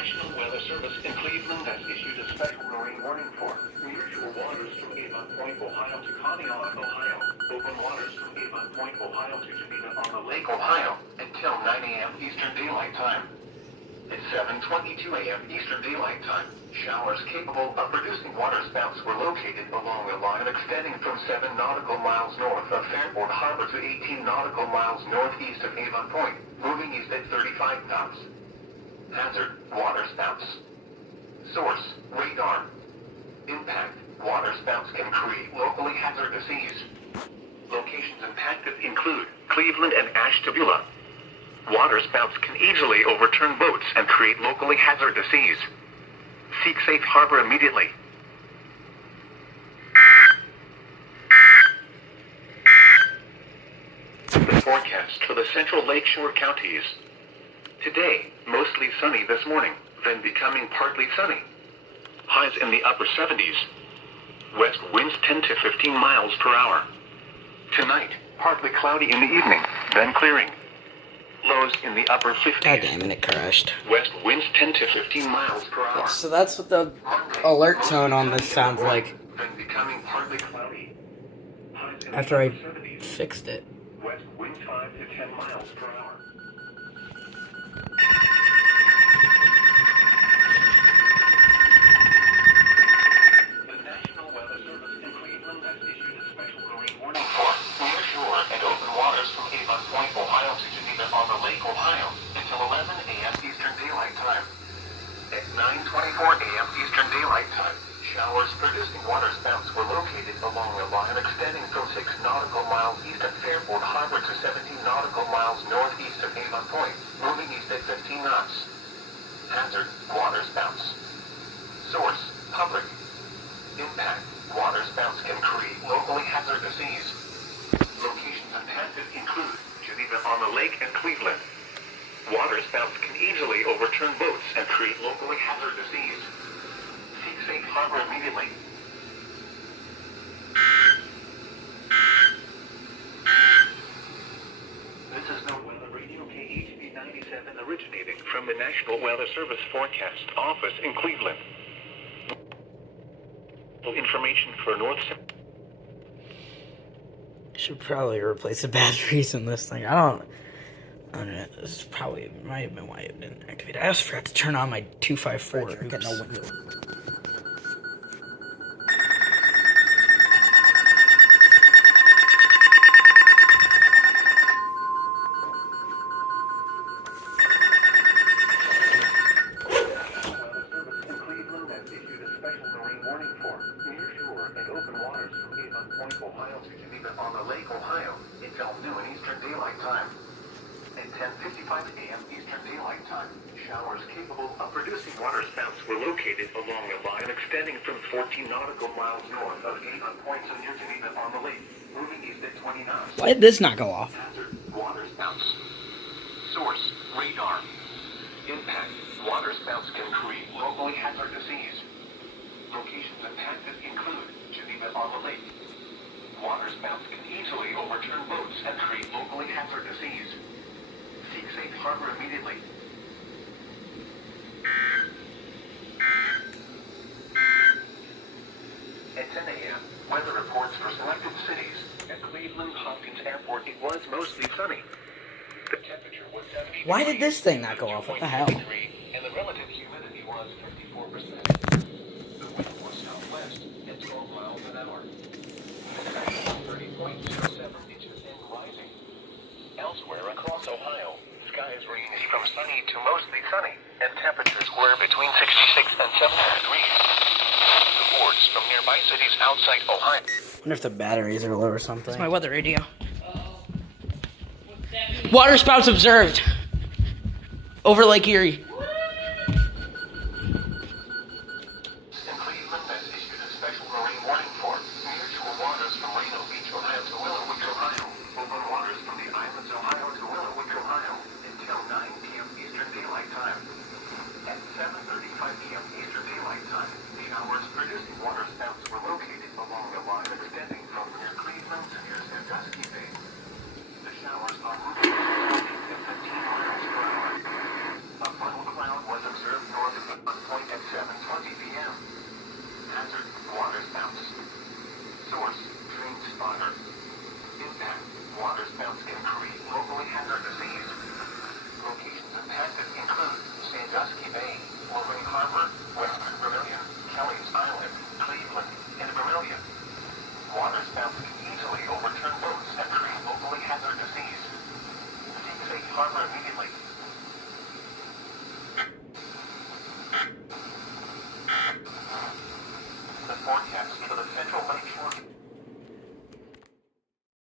National Weather Service in Cleveland has issued a special marine warning for unusual waters from Avon Point, Ohio to Conneaut, Ohio. Open waters from Avon Point, Ohio to Geneva on the Lake Ohio until 9 a.m. Eastern Daylight Time. At 7:22 a.m. Eastern Daylight Time, showers capable of producing waterspouts were located along a line extending from 7 nautical miles north of Fairport Harbor to 18 nautical miles northeast of Avon Point, moving east at 35 knots. Hazard, waterspouts. Source, radar. Impact, waterspouts can create locally hazardous seas. Locations impacted include Cleveland and Ashtabula. Waterspouts can easily overturn boats and create locally hazardous seas. Seek safe harbor immediately. The forecast for the central lakeshore counties. Today, mostly sunny this morning, then becoming partly sunny. Highs in the upper 70s. West winds 10 to 15 miles per hour. Tonight, partly cloudy in the evening, then clearing. Lows in the upper 50s. God damn it, it crashed. West winds 10 to 15 miles per hour. So that's what the alert tone on this sounds like. Then becoming partly cloudy. After I fixed it. West winds 5 to 10 miles per hour. The National Weather Service in Cleveland has issued a special marine warning for near shore and open waters from Avon Point, Ohio to Geneva on the Lake Ohio until 11 a.m. Eastern Daylight Time. At 9:24 a.m. Eastern Daylight Time, showers producing waterspouts were located along a line extending from 6 nautical miles east of Fairport Harbor to 17 nautical miles northeast of Avon Point, moving east at 15 knots. Hazard, waterspouts. Source, public. Impact, waterspouts can create locally hazardous seas. Locations impacted include Geneva on the Lake and Cleveland. Waterspouts can easily overturn boats and create locally hazardous seas. Seek safe harbor immediately. This is No Weather Radio KHB 97 originating from the National Weather Service Forecast Office in Cleveland. Information for North. Should probably replace the batteries in this thing. I don't know. This is probably might have been why it didn't activate. I also forgot to turn on my 254. I got no window. Ohio to Geneva on the Lake Ohio until noon Eastern Daylight Time. At 10:55 a.m. Eastern Daylight Time, showers capable of producing waterspouts were located along a line extending from 14 nautical miles north of Avon Point to near Geneva on the lake, moving east at 20 knots. Why did this not go off? Hazard, waterspouts. Source, radar. Impact, waterspouts can create locally hazardous seas. Locations impacted include Geneva on the lake. Waterspouts can easily overturn boats and create locally hazardous seas. Seek safe harbor immediately. At 10 a.m., weather reports for selected cities. At Cleveland Hopkins Airport, it was mostly sunny. The temperature was 70 Why did this thing not go off? What the hell? And the relative humidity was 54%. The wind was southwest at 12 miles an hour. 30.07 inches and rising. Elsewhere across Ohio, skies ranged from sunny to mostly sunny, and temperatures were between 66 and 70 degrees. Reports from nearby cities outside Ohio. I wonder if the batteries are low or something. It's my weather radio. Waterspouts observed over Lake Erie. A final